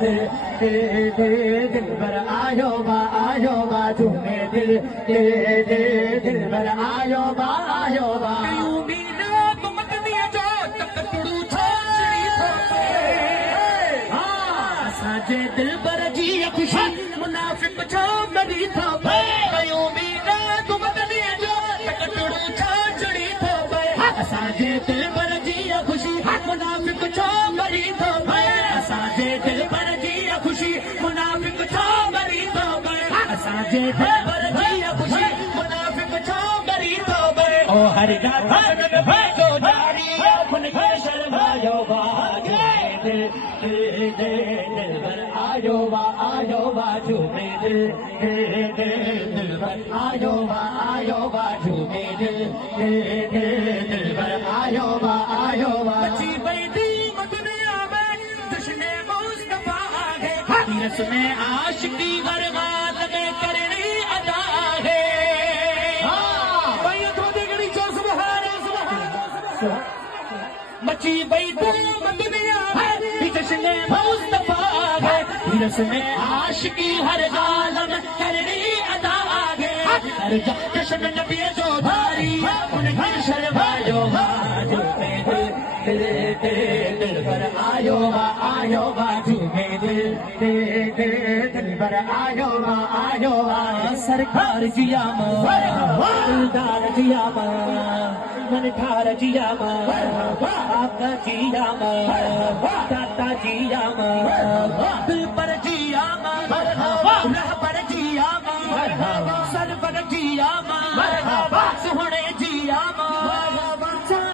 दिल पर आयो बा झूमे दिल पर आयो बा असांजे दिल पर जी खुशी मुनाफिक छो मरी थो पए असांजे दिल पर जी खुशी मुनाफिक छो मरी थो पए असांजे दिल पर जी खुशी मुनाफिक छो मरी थो पए असांजे दिल पर जी खुशी मुनाफिक छो मरी थो पए ओ हर गाथा भेजो जारी अपन के शर्मायो बागे दिल पर आयो बा झूमे दिल पर आयो बा झूमे दिल पर आयो बा बची बैठी दुनिया में दुश्मने मुस्तफा है तीरस में आशिकी बर्बाद लगे करनी अदा है भाई तो देखनी चो सुभान मची बैठी दुनिया में दुश्मने मुस्तफा है तीरस में आशिकी हर आलम करनी अदा है हर जश्न नबी जो धारी उन्हें शर्मायो बाजू में दिल पर आयो बा झूमे दिल पर आयो बा सरकार जिया दिलदार जिया मन ठार जिया आपका जिया दाता जिया दिल पर जिया राह पर जिया सर पर जिया सोहने जिया